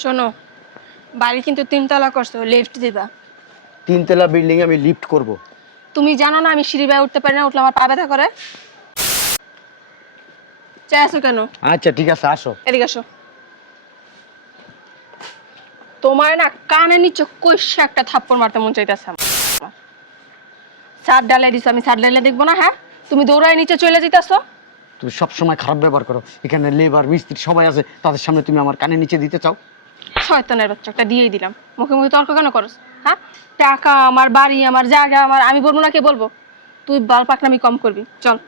শোনো, বাড়ি কিন্তু 3 তলা করছো, লিফট দিবা। 3 তলা বিল্ডিং আমি লিফট করব? তুমি জানো না আমি সিঁড়ি বেয়ে উঠতে পারি না, উঠলে আমার পা ব্যথা করে। চাইছো কেন? আচ্ছা ঠিক আছে, আসো। এদিকে আসো। তোমার না কানে নিচে কইসা একটা থাপ্পড় মারতে মন চাইতেছে আমার। ছাদ ডালাই দিছো, আমি ছাদ ডালাই দেখবো না? হ্যাঁ, তুমি দৌড়ায় নিচে চলে যেতেছো। তুমি সব সময় খারাপ ব্যবহার করো। এখানে লেবার মিস্ত্রি সবাই আছে, তাদের সামনে তুমি আমার কানে নিচে দিতে চাও? শয়তানের বাচ্চা, একটা দিয়েই দিলাম। মুখে মুখে তর্ক কেন করস? হ্যাঁ, টাকা আমার, বাড়ি আমার, জায়গা আমার, আমি বলবো না কে বলবো? তুই বাল পাকনামি কম করবি, চল।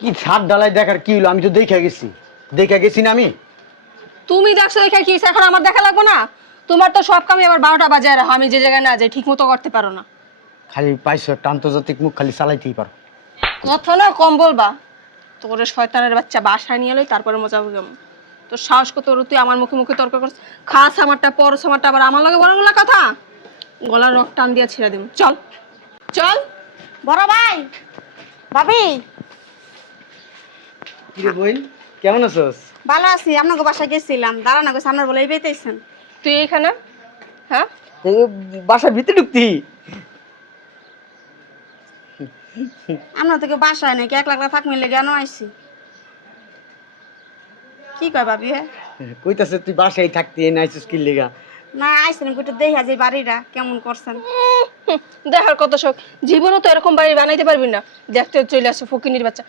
কি ছাদ ঢালাই দেখার কি হলো? আমি তো দেখে গেছি না আমি। তুমি দেখছো দেখা কি এখন আমার দেখা লাগবো না? তোমার তো সব কামই আবার 12টা বাজায় রাখো, আমি যে জায়গায় না যাই ঠিক মতো করতে পারো না। খালি পাইছো একটা আন্তর্জাতিক মুখ, খালি চালাইতেই পারো। কথা না কম বলবা। তোরে শয়তানের বাচ্চা বাসায় নিয়ে এলোই তারপরে মজা হবে। তোর সাহস কত, তুই আমার মুখে মুখে তর্ক করছিস? খাস আমারটা, পরস আমারটা, আবার আমার লগে বড় বড় কথা। গলার রক টান দিয়া ছেড়ে দিম, চল চল। বড় ভাই, ভাবি, কি রে বোন, কেমন আছোস? ভালো আছি। আপনাকে বাসায় গেছিলাম, দাঁড়ানো গেছে আপনার বলে বেতেছেন। তুই এখানে? হ্যাঁ, বাসার ভিতরে ঢুকতি? আমরা তোকে বাসায় নাকি এক লাখ থাক মিলে কেন আইসি? কি কয় ভাবি? কইতাছে তুই বাসায় থাকতি, এই নাইছিস কি লেগা? না আইসেন একটু দেখা যায় বাড়িটা কেমন করছেন। দেখার কত শখ, জীবনও তো এরকম বাড়ি বানাইতে পারবি না। দেখতে চলে আসছে ফকিনির বাচ্চা,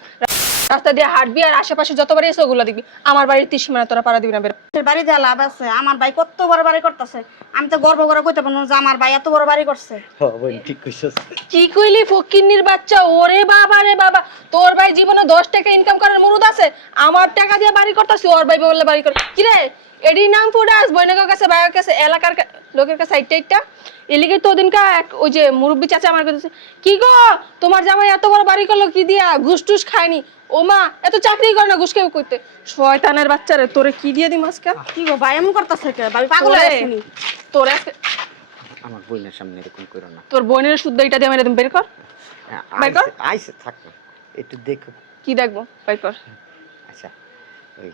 রাস্তা দিয়ে হাঁটবি আর আশেপাশে যত বাড়ি আছে ওগুলো দেখবি। আমার বাড়ির 30 সীমানা তোরা পাড়া দিবি না, বের। বাড়ি দেওয়া লাভ আছে? আমার ভাই কত বড় বাড়ি করতেছে, আমি তো গর্ব করে কইতে পারবো যে আমার ভাই এত বড় বাড়ি করছে। হ্যাঁ বোন, ঠিক কইছস। কি কইলি ফকিনির বাচ্চা? ওরে বাবা রে বাবা, তোর ভাই জীবনে 10 টাকা ইনকাম করার মুরুদ আছে, আমার টাকা দিয়ে বাড়ি করতেছি, ওর ভাই বললে বাড়ি করে কি রে? এডি নাম ফুডাস বইনার কাছে, ভাইয়ের কাছে, এলাকার লোকের কাছে এইটা এলিগে তো ওদিনকা ওই যে মুরব্বী চাচা আমার কাছে, কি গো তোমার জামাই এত বড় বাড়ি করলো কি দিয়া? ঘুষ টুস খায়নি? ও মা, এত চাকরি করে না, ঘুষ কেউ করতে। শয়তানের বাচ্চারে, তোরে কি দিয়ে দিম আজকে? কি গো ভাই এমন করতেছে কে? ভাবি পাগল হয়ে গেছেনি? তোর আজকে আমার বোনের সামনে এরকম করো না। তোর বোনের শুদ্ধ এটা দিয়ে মেরে দিম, বের কর। বের কর। আইসে থাক না, একটু দেখো। কি দেখবো? বের কর। আচ্ছা ওই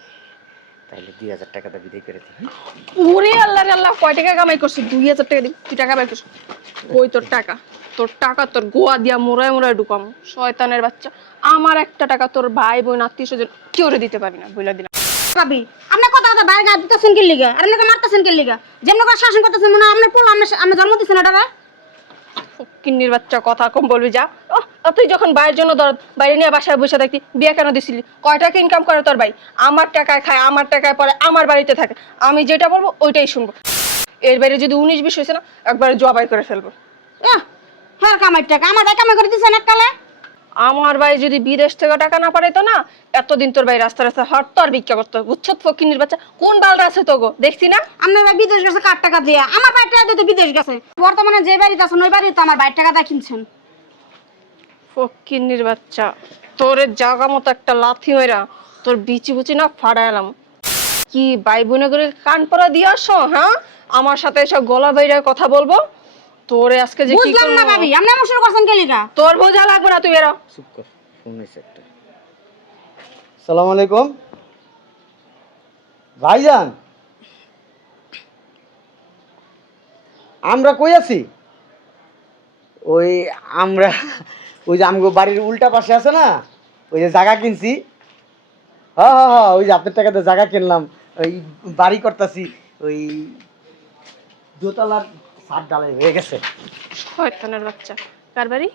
তাহলে 2000 টাকা দাবি দিয়ে করে দিই। ওরে আল্লাহ রে আল্লাহ, কয় টাকা কামাই করছিস? 2000 টাকা দিবি? তুই টাকা বের করছিস কই? তোর টাকা, তোর টাকা তোর গোয়া দিয়া মোড়ায় মোড়ায় ঢুকাম। শয়তানের বাচ্চা, আমার একটা টাকা তোর ভাই বোন আত্মীয় স্বজন কেউ দিতে পারবি না, বইলা দিলাম। ভাবি আপনি কথা কথা বাইরে গায়ে দিতেছেন কি লিগা? আর আপনাকে মারতেছেন কি লিগা? যেমন করে শাসন করতেছেন মনে হয় আপনার পোলা আমি জন্ম দিচ্ছেন এটা। কিন্নির বাচ্চা, কথা কম বলবি যা। তুই যখন বাইরের জন্য বাইরে নিয়ে বাসায় বসে থাকতি, বিয়ে কেন দিছিলি? কয় টাকা ইনকাম করে তোর ভাই? আমার টাকায় খায়, আমার টাকায় পরে, আমার বাড়িতে থাকে। আমি যেটা বলবো ওইটাই শুনবো। এর বাইরে যদি 19-20 হয়েছে না, একবারে জবাই করে ফেলবো। হ্যাঁ কামাই টাকা আমার ভাই কামাই করে দিচ্ছেন এক কালে। আমার ভাই যদি বিদেশ থেকে টাকা না পাঠাইতো না, এতদিন তোর ভাই রাস্তা রাস্তা হাঁটতো আর ভিক্ষা করতো। বুঝছো ফকিনির বাচ্চা? কোন বালটা আছে তো গো, দেখছি না? আপনার ভাই বিদেশ গেছে কার টাকা দিয়ে? আমার ভাই টাকা দিয়ে বিদেশ গেছে। বর্তমানে যে বাড়িতে আছেন ওই বাড়িতে আমার ভাই টাকা দিয়ে কিনছেন। ফকিনির বাচ্চা, তোর জায়গা মতো একটা লাথি মেরা তোর বিচি বুচি না ফাড়াইলাম। কি ভাই বোনে করে কান পরা দিয়ে আসো? হ্যাঁ, আমার সাথে এসব গলা বাইরে কথা বলবো তোরে আজকে যে কি বুঝলাম না ভাবি, আপনি এমন শুরু করছেন কে লিগা? তোর বোঝা লাগবে না, তুই বেরো। চুপ কর, ফোন হইছে একটা। আসসালামু আলাইকুম ভাইজান, আমরা কই আছি? ওই আমরা ওই যে আমগো বাড়ির উল্টা পাশে আছে না, ওই যে জায়গা কিনছি। হ্যাঁ হ্যাঁ হ্যাঁ, ওই যে আপনার টাকাতে জায়গা কিনলাম, ওই বাড়ি করতেছি। ওই দোতলার ছাদ ঢালাই হয়ে গেছে। শয়তানের বাচ্চা, কার বাড়ি?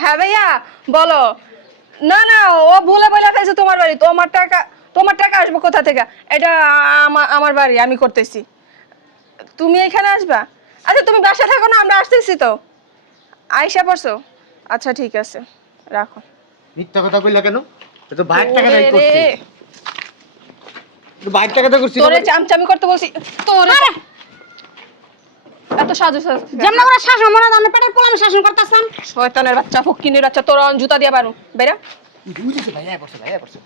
হ্যাঁ ভাইয়া বলো। না না, ও ভুলে বলে ফেলছে তোমার বাড়ি। তোমার টাকা আসবে কোথা থেকে? এটা আমার বাড়ি, আমি করতেছি। তুমি এখানে আসবা? আচ্ছা তুমি বাসা থাকো না, আমরা আসতেছি তো। আইসা পড়ছো? আচ্ছা ঠিক আছে, রাখো। মিথ্যা কথা কইলা কেন? তো ভাইয়ের টাকা দাই ওরে করছি, রে, তো ভাইয়ের টাকা তো করছি। তোরে চামচামি করতে বলছি তোরে। এত সাজু সাজু যেমন করে শাসন মনে হয় পেটের পোলা আমি শাসন করতেছেন। শয়তানের বাচ্চা, ফকিনের বাচ্চা, তোর জুতা দিয়ে পারু বেরা। বুঝেছি ভাইয়া পড়ছে, ভাইয়া পড়ছে।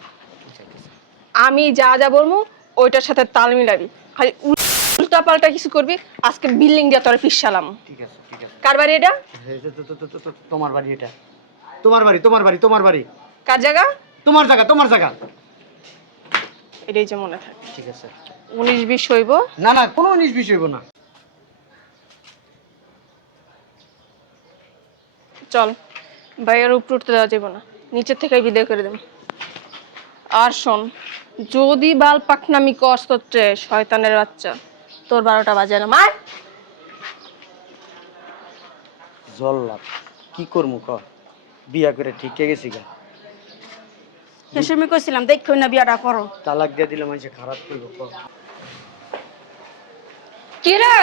আমি যা যা বলবো ওইটার সাথে তাল মিলাবি। খালি উল্টা পাল্টা কিছু করবি আজকে বিল্ডিং দিয়ে তোরে পিছালাম। ঠিক আছে ঠিক আছে। কার বাড়ি এটা? এই যে তোমার বাড়ি এটা। তোমার বাড়ি তোমার বাড়ি তোমার বাড়ি। কার জায়গা? তোমার জায়গা তোমার জায়গা। এটাই যে মনে থাকে। ঠিক আছে। 19-20 হইব। না না কোনো 19-20 হইব না। চল ভাইয়ের উপর উঠতে দেওয়া যাবে না, নিচের থেকে বিদায় করে দেব। আর শোন, যদি বাল পাকনামি করস তোরে শয়তানের বাচ্চা, তোর 12টা বাজে না মার। জল্লাদ কি করমু ক? বিয়া করে ঠিকই গেছি গা। হেসেমি কইছিলাম দেখো না বিয়াটা করো। তালাক দিয়ে দিলে মানুষ খারাপ করব ক? কি রে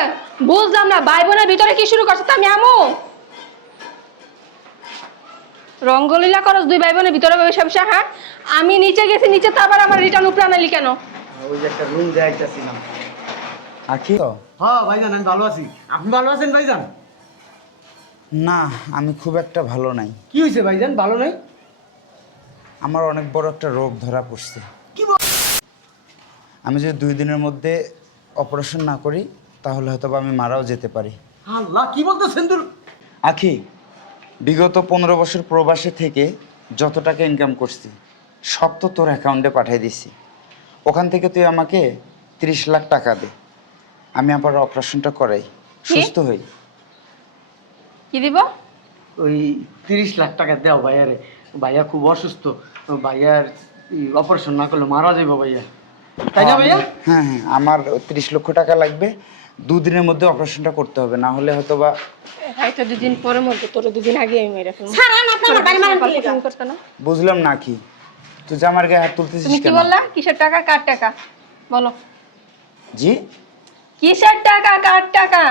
বুঝলাম না, ভাই বোনের ভিতরে কি শুরু করছ? আমি আমু রঙ্গলীলা করস দুই ভাই বোনের ভিতরে বসে বসে। হ্যাঁ আমি নিচে গেছি, নিচে তো আবার আমার রিটার্ন উপরে আনালি কেন? ওই যে একটা রুম দেখাইতাছিলাম। আখি হ্যাঁ ভাইজান আমি ভালো আছি। আপনি ভালো আছেন ভাইজান? না, আমি খুব একটা ভালো নাই। কি হয়েছে ভাইজান, ভালো নাই? আমার অনেক বড় একটা রোগ ধরা পড়ছে। আমি যদি 2 দিনের মধ্যে অপারেশন না করি তাহলে হয়তো বা আমি মারাও যেতে পারি। আল্লাহ কি বলতেছেন তুই? আখি, বিগত 15 বছর প্রবাসে থেকে যত টাকা ইনকাম করছি সব তো তোর অ্যাকাউন্টে পাঠিয়ে দিছি। ওখান থেকে তুই আমাকে 30 লাখ টাকা দে, আমি আবার অপারেশনটা করাই, সুস্থ হই। কি দিব? ওই 30 লাখ টাকা দাও ভাইয়ারে। ভাইয়া খুব অসুস্থ, ভাইয়ার অপারেশন না করলে মারা যাবে ভাইয়া, তাই না ভাইয়া? হ্যাঁ হ্যাঁ, আমার 30 লক্ষ টাকা লাগবে। 2 দিনের মধ্যে অপারেশনটা করতে হবে, না হলে হয়তো বা হয়তো 2 দিন পরে মরবো, তোর 2 দিন আগে আমি মেরে ফেলবো। ছাড়ান আপনি আমার বাড়ি মারেন কি লিগা? ফোন করছ না? বুঝলাম না কি তুই যে আমার গায়ে হাত তুলতেছিস তুমি কি কেন? বললা? কিসের টাকা কার টাকা বলো? জি, কিসের টাকা কার টাকা?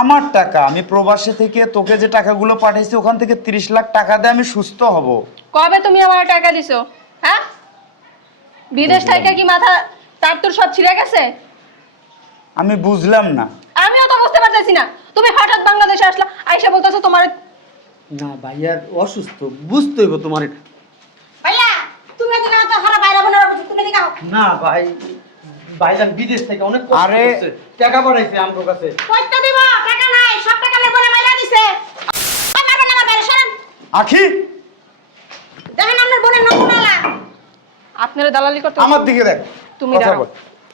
আমার টাকা। আমি প্রবাসে থেকে তোকে যে টাকাগুলো পাঠাইছি ওখান থেকে 30 লাখ টাকা দিয়ে আমি সুস্থ হব। কবে তুমি আমার টাকা দিছো? হ্যাঁ বিদেশ থেকে কি মাথা তার তোর সব ছিঁড়ে গেছে? আমি বুঝলাম না। আমিও তো বুঝতে পারতেছি না, তুমি হঠাৎ বাংলাদেশে আসলা, আইসা বলতেছো তোমার। না ভাইয়ার অসুস্থ, বুঝতে হইব তোমার। ভাইয়া তুমি তো না তো হারা বাইরে বনার তুমি লিগা। না ভাই, ভাইজান বিদেশ থেকে অনেক কষ্ট আরে, করছে, টাকা পাঠাইছে আমার কাছে। কইতে দিব টাকা নাই, সব টাকা আমার বলে মাইরা দিছে। আমার না আমার বাইরে সরেন। আখি, দেখেন আপনার বোনের নমুনালা। আপনারা দালালি করতে আমার দিকে দেখ। তুমি কথা দাঁড়াও, বল।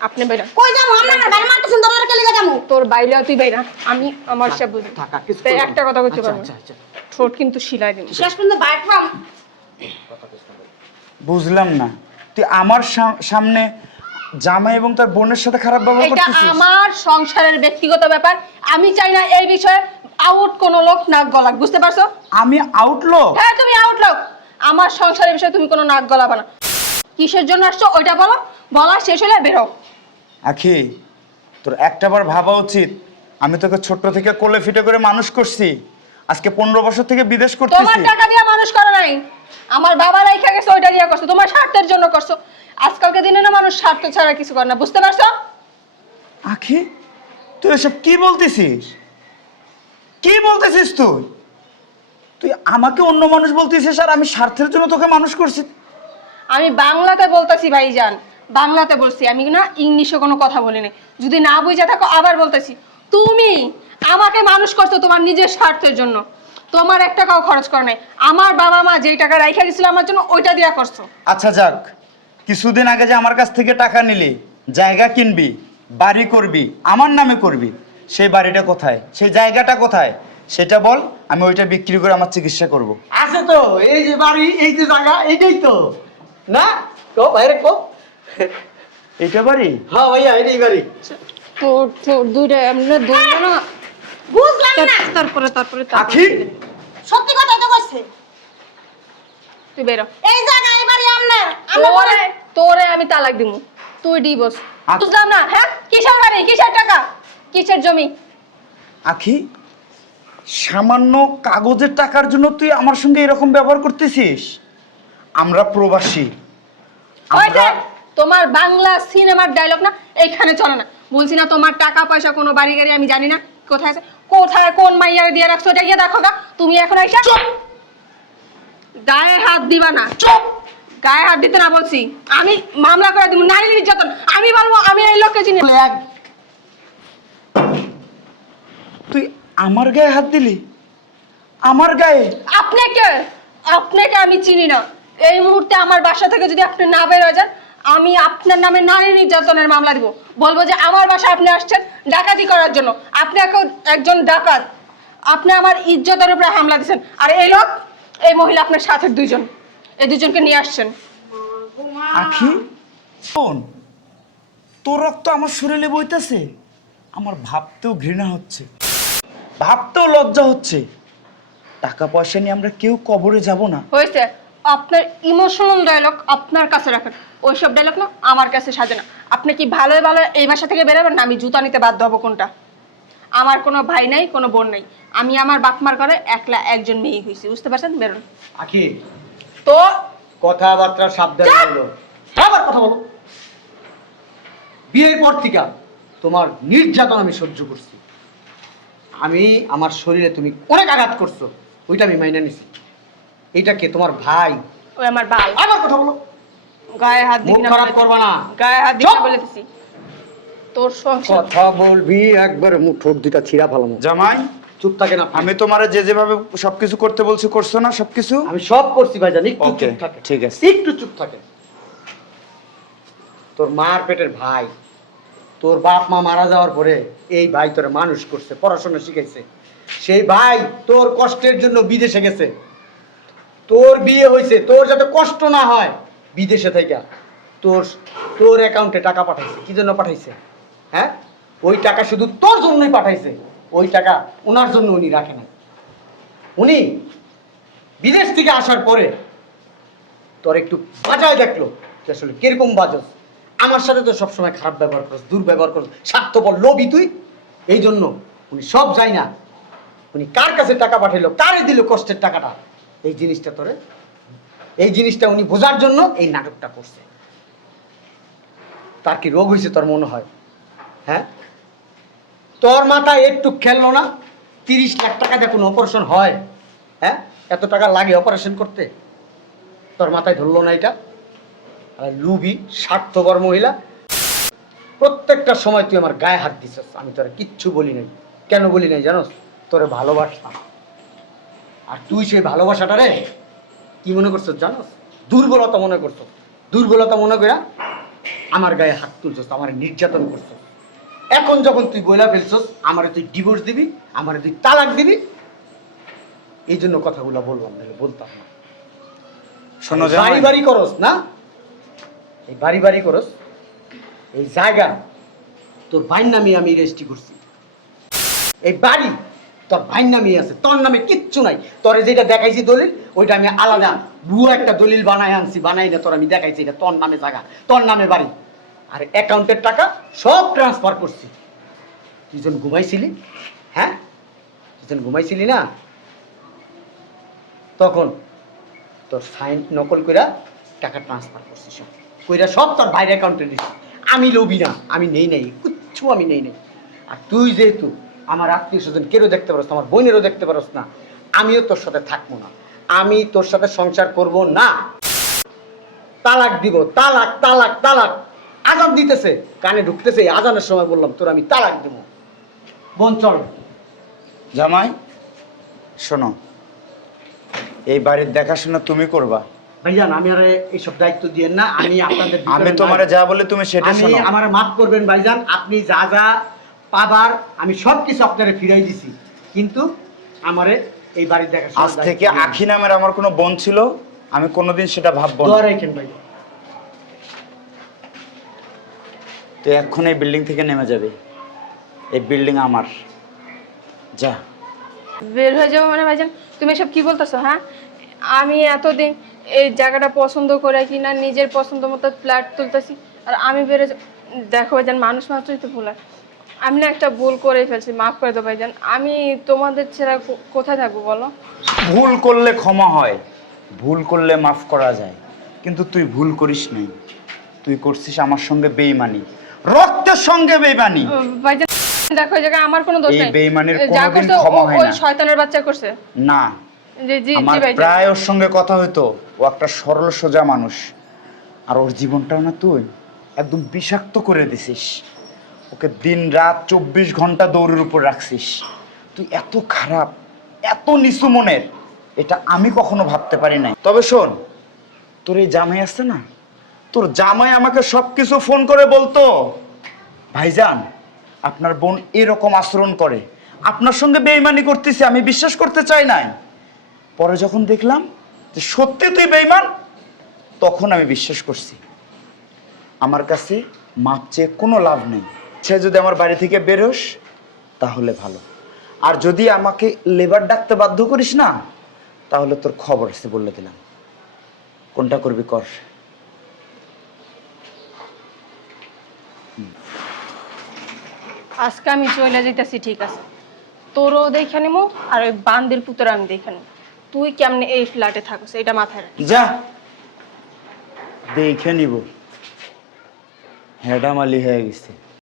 আপনি বাইরা। কই যাবো আমরা আমার বাইরে মারতে সুন্দর করে লিগা যাবো। তোর বাইরেও তুই বাইরা, আমি আমার সব বুঝি। টাকা কিছু তাই করবো না। একটা কথা কইতে আচ্ছা, পারবো না। আচ্ছা, আচ্ছা। ঠোঁট কিন্তু শিলাই দিন। শেষ পর্যন্ত বাইরে পাম। বুঝলাম না, তুই আমার সামনে জামাই এবং তার বোনের সাথে খারাপ ব্যবহার এটা করতেছিস। আমার সংসারের ব্যক্তিগত ব্যাপার, আমি চাই না এই বিষয়ে আউট কোনো লোক নাক গলাক, বুঝতে পারছো? আমি আউটলো? হ্যাঁ তুমি আউট লোক, আমার সংসারের বিষয়ে তুমি কোনো নাক গলাবা না। কিসের জন্য আসছো ওইটা বলো, বলা শেষ হলে বেরো। আখি, তোর একটাবার ভাবা উচিত, আমি তোকে ছোট্ট থেকে কোলে ফিটে করে মানুষ করছি, আজকে 15 বছর থেকে বিদেশ তোমার করতেছি। টাকা দিয়ে মানুষ করে নাই, আমার বাবা রাইখা গেছে ওইটা দিয়ে করছো, তোমার স্বার্থের জন্য করছো। আজকালকে দিনে না মানুষ স্বার্থ ছাড়া কিছু করে না, বুঝতে পারছো? আখি, তুই এসব কি বলতেছিস? কি বলতেছিস তুই? তুই আমাকে অন্য মানুষ বলতেছিস আর আমি স্বার্থের জন্য তোকে মানুষ করছি? আমি বাংলাতে বলতেছি ভাইজান, বাংলাতে বলছি, আমি না ইংলিশে কোনো কথা বলি নাই। যদি না বুঝে থাকো আবার বলতেছি, তুমি আমাকে মানুষ করছো তোমার নিজের স্বার্থের জন্য, তোমার 1 টাকাও খরচ করো নাই। আমার বাবা মা যেই টাকা রাইখা গেছিল আমার জন্য ওইটা দিয়া করছো। আচ্ছা যাক, কিছুদিন আগে যে আমার কাছ থেকে টাকা নিলি, জায়গা কিনবি, বাড়ি করবি, আমার নামে করবি, সেই বাড়িটা কোথায়, সেই জায়গাটা কোথায় সেটা বল, আমি ওইটা বিক্রি করে আমার চিকিৎসা করব। আছে তো, এই যে বাড়ি, এই যে জায়গা, এইটাই তো না? তো বাইরে কো। এইটা বাড়ি? হ্যাঁ ভাইয়া এটাই বাড়ি। তোর তোর দুইটা এমনি দুইটা না, বুঝলাম না। তারপরে আখি, সত্যি কথা তো কইছে। তুই বেরো। এই জায়গা এই বাড়ি আপনার। আমরা তোরে তোরে আমি তালাক দিমু, তুই ডিভোর্স। আচ্ছা। বুঝলাম না, হ্যাঁ কিসের বাড়ি, কিসের টাকা, কিসের জমি? আখি, সামান্য কাগজের টাকার জন্য তুই আমার সঙ্গে এরকম ব্যবহার করতেছিস? আমরা প্রবাসী, ওই যে আমরা তোমার বাংলা সিনেমার ডায়লগ না এইখানে চলে না, বলছি না তোমার টাকা পয়সা কোনো বাড়ি গাড়ি আমি জানি না কোথায় আছে, কোথায় কোন মাইয়ার দিয়ে রাখছো এটা গিয়ে দেখো গা। তুমি এখন আইসা গায়ে হাত দিবা না, চুপ। গায়ে হাত দিতে না বলছি, আমি মামলা করে দিব, নারী নির্যাতন। আমি বলবো আমি এই লোককে চিনি। তুই আমার গায়ে হাত দিলি? আমার গায়ে? আপনাকে আমি চিনি না। এই মুহূর্তে আমার বাসা থেকে যদি আপনি না বের হয়ে যান, আমি আপনার নামে নারী নির্যাতনের মামলা দিব। বলবো যে আমার বাসায় আপনি আসছেন ডাকাতি করার জন্য। আপনি একজন ডাকাত। আপনি আমার ইজ্জতের উপরে হামলা দিচ্ছেন। আর এই লোক, এই মহিলা আপনার সাথে দুইজন, এই দুজনকে নিয়ে আসছেন। আখি শোন, তোর রক্ত আমার শরীরে বইতেছে, আমার ভাবতেও ঘৃণা হচ্ছে, ভাবতেও লজ্জা হচ্ছে। টাকা পয়সা নিয়ে আমরা কেউ কবরে যাব না। হয়েছে, আপনার ইমোশনাল ডায়লগ আপনার কাছে রাখেন, ওইসব ডায়লগ না আমার কাছে সাজে না। আপনি কি ভালো ভালো এই বাসা থেকে বেরোবেন না আমি জুতা নিতে বাধ্য হবো? কোনটা? আমার কোনো ভাই নাই, কোনো বোন নাই। আমি আমার বাপ মার ঘরে একলা একজন মেয়ে হয়েছি, বুঝতে পারছেন? বেরোন। আখি, তো কথাবার্তা সাবধানে বলো। আবার কথা বলো। বিয়ের পর থেকে তোমার নির্যাতন আমি সহ্য করছি। আমি আমার শরীরে তুমি অনেক আঘাত করছো, ওইটা আমি মাইনে নিছি। এটা কে? তোমার ভাই? ওই আমার ভাই। আবার কথা বলো। গায়ে হাত মুখ দিবি না, খারাপ করবা না। গায়ে হাত দিবি না চুপ! বলে দিছি। তোর সংসার কথা বলবি একবার মুখ ঠোঁট দুটা ছিঁড়া ফেলামো। জামাই, চুপ থাকেন আপনি। আমি তোমারে যে যেভাবে সবকিছু করতে বলছি করছো না সবকিছু? আমি সব করছি ভাইজান, একটু ওকে, চুপ থাকে। ঠিক আছে। একটু চুপ থাকে। তোর মার পেটের ভাই, তোর বাপ মা মারা যাওয়ার পরে এই ভাই তোরে মানুষ করছে, পড়াশোনা শিখাইছে। সেই ভাই তোর কষ্টের জন্য বিদেশে গেছে। তোর বিয়ে হয়েছে, তোর যাতে কষ্ট না হয় বিদেশে থেকে তোর তোর অ্যাকাউন্টে টাকা পাঠাইছে। কি জন্য পাঠাইছে? হ্যাঁ, ওই টাকা শুধু তোর জন্যই পাঠাইছে। ওই টাকা ওনার জন্য উনি রাখে নাই। উনি বিদেশ থেকে আসার পরে তোর একটু বাজায় দেখলো যে আসলে কিরকম বাজস। আমার সাথে তো সবসময় খারাপ ব্যবহার করস, দুর্ব্যবহার করস, স্বার্থপর লোভী তুই। এই জন্য উনি সব যাই না, উনি কার কাছে টাকা পাঠাইলো, কারে দিল কষ্টের টাকাটা, এই জিনিসটা তোরে, এই জিনিসটা উনি বোঝার জন্য এই নাটকটা করছে। তার কি রোগ হয়েছে তোর মনে হয়? হ্যাঁ, তোর মাথায় একটু খেললো না? 30 লাখ টাকা দিয়ে কোনো অপারেশন হয়? হ্যাঁ, এত টাকা লাগে অপারেশন করতে? তোর মাথায় ধরলো না এটা? আর লুবি স্বার্থপর মহিলা, প্রত্যেকটা সময় তুই আমার গায়ে হাত দিছিস। আমি তোরে কিচ্ছু বলি নাই। কেন বলি নাই জানোস? তোরে ভালোবাসতাম। আর তুই সেই ভালোবাসাটা রে কি মনে করছিস জানোস? দুর্বলতা মনে করছিস। দুর্বলতা মনে করে আমার গায়ে হাত তুলছিস, আমার নির্যাতন করছিস। এখন যখন তুই বইলা ফেলছিস আমারে তুই ডিভোর্স দিবি, আমারে তুই তালাক দিবি, এই জন্য কথাগুলো বললাম, নাহলে বলতাম না। শোনো বাড়ি জামাই, বাড়ি করস না, এই বাড়ি বাড়ি করস। এই জায়গা তোর ভাইয়ের নামে আমি রেজিস্ট্রি করছি। এই বাড়ি তোর ভাইয়ের নামে আছে, তোর নামে কিচ্ছু নাই। তোরে যেটা দেখাইছি দলিল, ওইটা আমি আলাদা ভুয়ো একটা দলিল বানাই আনছি, বানাই না তোর আমি দেখাইছি এটা তোর নামে জায়গা, তোর নামে বাড়ি। আর অ্যাকাউন্টের টাকা সব ট্রান্সফার করছি। তুই যখন ঘুমাইছিলি, হ্যাঁ তুই যখন ঘুমাইছিলি না, তখন তোর সাইন নকল কইরা টাকা ট্রান্সফার করছি, সব কইরা সব তোর ভাইয়ের অ্যাকাউন্টে দিছি। আমি লোভী না, আমি নেই নাই, কিচ্ছু আমি নেই নাই। আর তুই যেহেতু আমার আত্মীয় স্বজন কেউ দেখতে পারস না, আমার বোনেরও দেখতে পারস না, আমিও তোর সাথে থাকবো না, আমি তোর সাথে সংসার করব না। তালাক দিব, তালাক তালাক তালাক। আজান দিতেছে, কানে ঢুকতেছে, আজানের সময় বললাম তোর আমি তালাক দিব। বোন চল। জামাই শোনো, এই বাড়ির দেখাশোনা তুমি করবা। ভাইজান আমি আর এইসব দায়িত্ব দিয়েন না, আমি আপনাদের আমি ভিতরে তোমারে নাই। যা বলে তুমি সেটা আমি শোনো। আমার মাফ করবেন ভাইজান, আপনি যা যা পাবার আমি সব কিছু আপনারে ফিরাই দিছি, কিন্তু আমারে এই বাড়ির দেখাশোনা আজ থেকে আখি নামের আমার কোনো বোন ছিল, আমি কোনোদিন সেটা ভাববো না। দোয়া রাখেন ভাই। তুই এখন এই বিল্ডিং থেকে নেমে যাবে, এই বিল্ডিং আমার। যা। বের হয়ে যাবো মানে ভাইজান তুমি এসব কি বলতেছো? হ্যাঁ, আমি এতদিন এই জায়গাটা পছন্দ করে কিনা নিজের পছন্দ মতো ফ্ল্যাট তুলতেছি, আর আমি বেরো দেখো ভাইজান, মানুষ মাত্রই তো ভুল হয়। আমি না একটা ভুল করেই ফেলছি, মাফ করে দেবো ভাইজান। আমি তোমাদের ছাড়া কোথায় থাকবো বলো? ভুল করলে ক্ষমা হয়, ভুল করলে মাফ করা যায়, কিন্তু তুই ভুল করিস নাই। তুই করছিস আমার সঙ্গে বেইমানি, রক্তের সঙ্গে বেইমানি। ভাইজান দেখো এই জায়গায় আমার কোনো দোষ এই নেই, বেইমানির যা কোনোদিন করছে ক্ষমা হয় ওই না। শয়তানের বাচ্চা করছে। না, জি জি আমার জি ভাইজান। প্রায় ওর সঙ্গে কথা হইতো, ও একটা সরল সোজা মানুষ, আর ওর জীবনটাও না তুই একদম বিষাক্ত করে দিছিস। ওকে দিন রাত 24 ঘন্টা দৌড়ের উপর রাখছিস। তুই এত খারাপ, এত নিচু মনের, এটা আমি কখনো ভাবতে পারি নাই। তবে শোন, তোর এই জামাই আছে না, তোর জামাই আমাকে সবকিছু ফোন করে বলতো, ভাইজান আপনার বোন এরকম আচরণ করে, আপনার সঙ্গে বেইমানি করতেছে, আমি বিশ্বাস করতে চাই নাই। পরে যখন দেখলাম যে সত্যি তুই বেইমান, তখন আমি বিশ্বাস করছি। আমার কাছে মাপ চেয়ে কোনো লাভ নেই। সে যদি আমার বাড়ি থেকে বেরোস তাহলে ভালো, আর যদি আমাকে লেবার ডাকতে বাধ্য করিস না, তাহলে তোর খবর আছে বলে দিলাম। কোনটা করবি কর। আজকে আমি চলে যেতেছি, ঠিক আছে? তোরও দেখে নিমু, আর ওই বান্দির পুত্র আমি দেখে নিব। তুই কেমনে এই ফ্ল্যাটে থাকস এটা মাথায় রাখ। যা, দেখে নিব। হেডামালি হয়ে গেছে।